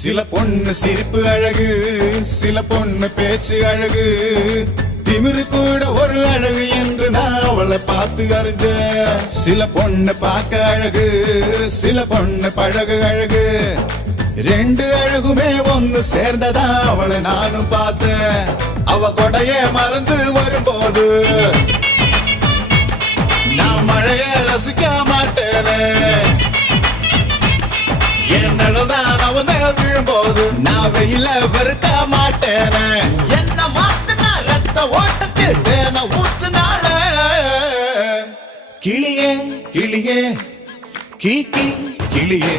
சில பொண்ணு சிரிப்பு அழகு, சில பொண்ணு பேச்சு அழகு, திமிரு கூட ஒரு அழகு என்று நான் அவளை பார்த்து அறிஞ்ச. சில பொண்ணு பார்க்க அழகு, சில பொண்ணு பழகு அழகு, ரெண்டு அழகுமே ஒன்னு சேர்ந்ததா அவளை நானும் பார்த்தேன். அவ கொடைய மறந்து வரும்போது நான் மழைய ரசிக்க மாட்டேனே. என் நடதான் அவன் மேல் விழும்போது நான் வெயில வெறுக்க மாட்டேனே. என்ன மாத்துனா ரத்த ஓட்டத்தில் தேன ஊத்துனால. கிளியே கிளியே கீ கீ கிளியே